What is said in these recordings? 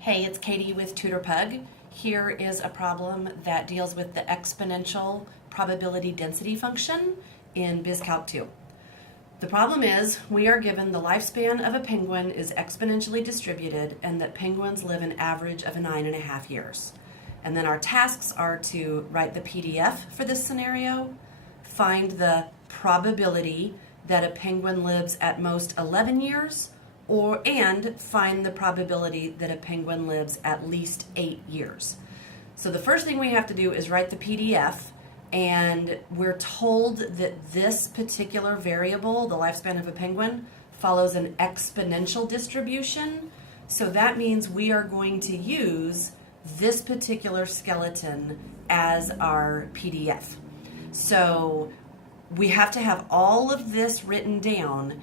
Hey, it's Katie with TutorPug. Here is a problem that deals with the exponential probability density function in Calc 2. The problem is we are given the lifespan of a penguin is exponentially distributed and that penguins live an average of 9.5 years. And then our tasks are to write the PDF for this scenario, find the probability that a penguin lives at most 11 years, and find the probability that a penguin lives at least 8 years. So the first thing we have to do is write the PDF, and we're told that this particular variable, the lifespan of a penguin, follows an exponential distribution. So that means we are going to use this particular skeleton as our PDF. So we have to have all of this written down,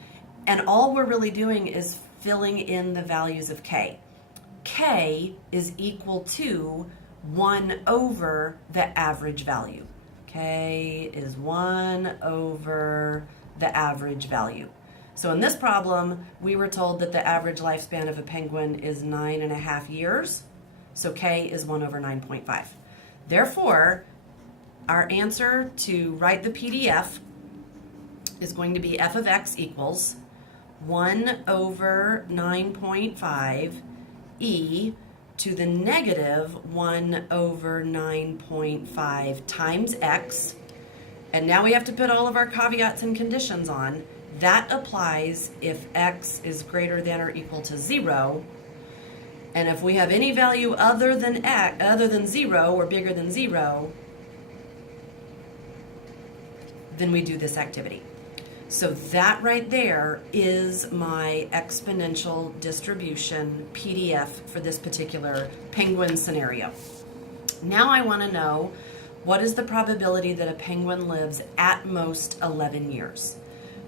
and all we're really doing is filling in the values of k. K is equal to 1 over the average value. K is 1 over the average value. So in this problem, we were told that the average lifespan of a penguin is 9.5 years. So K is 1 over 9.5. Therefore, our answer to write the PDF is going to be f of x equals 1 over 9.5 e to the negative 1 over 9.5 times x. And now we have to put all of our caveats and conditions on. That applies if x is greater than or equal to 0. And if we have any value other than 0 or bigger than 0, then we do this activity. So that right there is my exponential distribution PDF for this particular penguin scenario. Now I want to know, what is the probability that a penguin lives at most 11 years?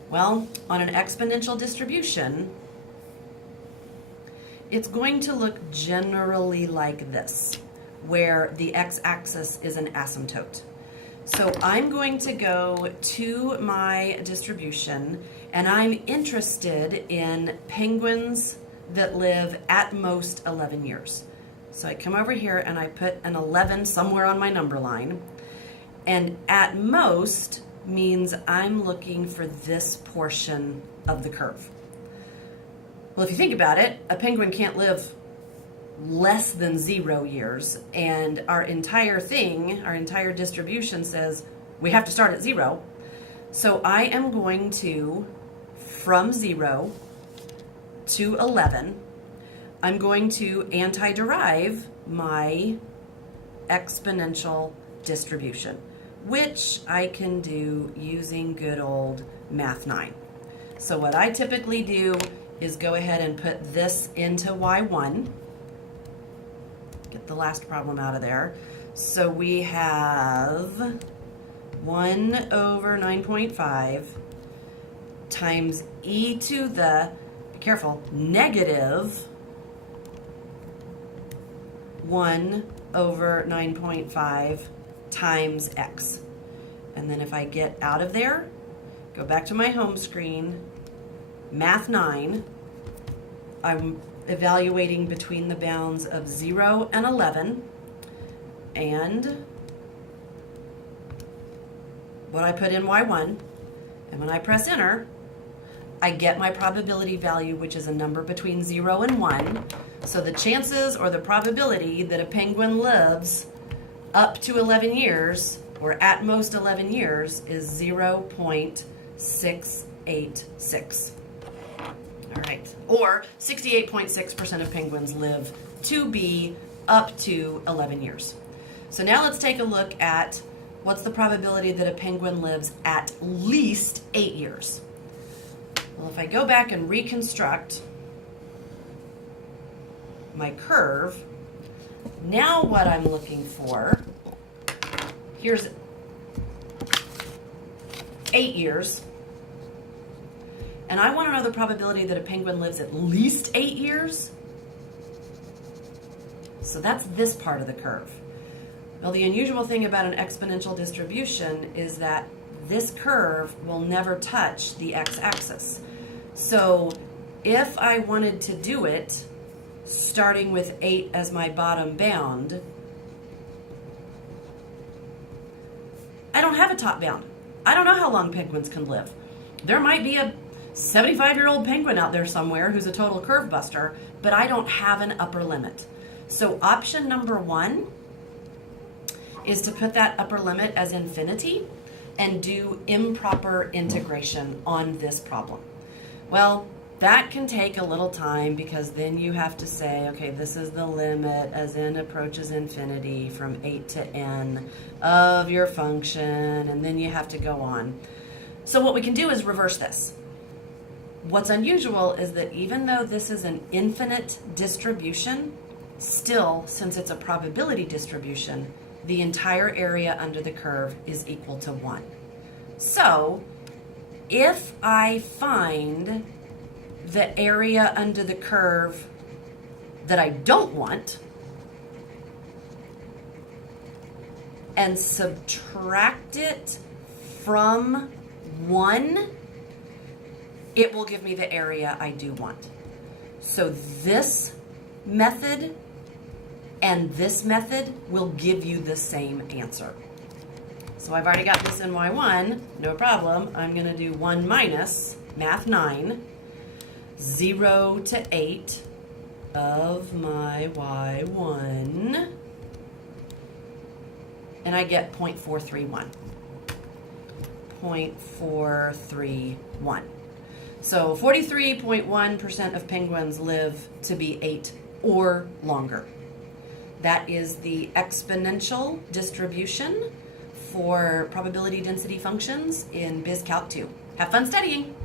Well, on an exponential distribution, it's going to look generally like this, where the x-axis is an asymptote. So I'm going to go to my distribution, and I'm interested in penguins that live at most 11 years. So I come over here and I put an 11 somewhere on my number line, and at most means I'm looking for this portion of the curve. Well, if you think about it, a penguin can't live less than 0 years, and our entire distribution says we have to start at 0. So I am going to, from 0 to 11, I'm going to anti-derive my exponential distribution, which I can do using good old Math 9. So what I typically do is go ahead and put this into y1. Get the last problem out of there. So we have 1 over 9.5 times e to the, be careful, negative 1 over 9.5 times x. And then if I get out of there, go back to my home screen, Math 9, I'm evaluating between the bounds of 0 and 11, and what I put in y1, and when I press enter, I get my probability value, which is a number between 0 and 1. So the chances, or the probability, that a penguin lives up to 11 years, or at most 11 years, is 0.686. All right, or 68.6% of penguins live to be up to 11 years. So now let's take a look at what's the probability that a penguin lives at least 8 years. Well, if I go back and reconstruct my curve, now what I'm looking for, here's 8 years. And I want to know the probability that a penguin lives at least 8 years. So that's this part of the curve. Well, the unusual thing about an exponential distribution is that this curve will never touch the x-axis. So if I wanted to do it starting with 8 as my bottom bound, I don't have a top bound. I don't know how long penguins can live. There might be a 75-year-old penguin out there somewhere who's a total curve buster, but I don't have an upper limit. So option number 1 is to put that upper limit as infinity and do improper integration on this problem. Well, that can take a little time because then you have to say, okay, this is the limit as n approaches infinity from 8 to n of your function, and then you have to go on. So what we can do is reverse this. What's unusual is that even though this is an infinite distribution, still, since it's a probability distribution, the entire area under the curve is equal to 1. So if I find the area under the curve that I don't want and subtract it from 1, it will give me the area I do want. So this method and this method will give you the same answer. So I've already got this in y1, no problem. I'm going to do 1 minus math 9, 0 to 8 of my y1, and I get 0.431. 0.431. So 43.1% of penguins live to be 8 or longer. That is the exponential distribution for probability density functions in Calc 2. Have fun studying!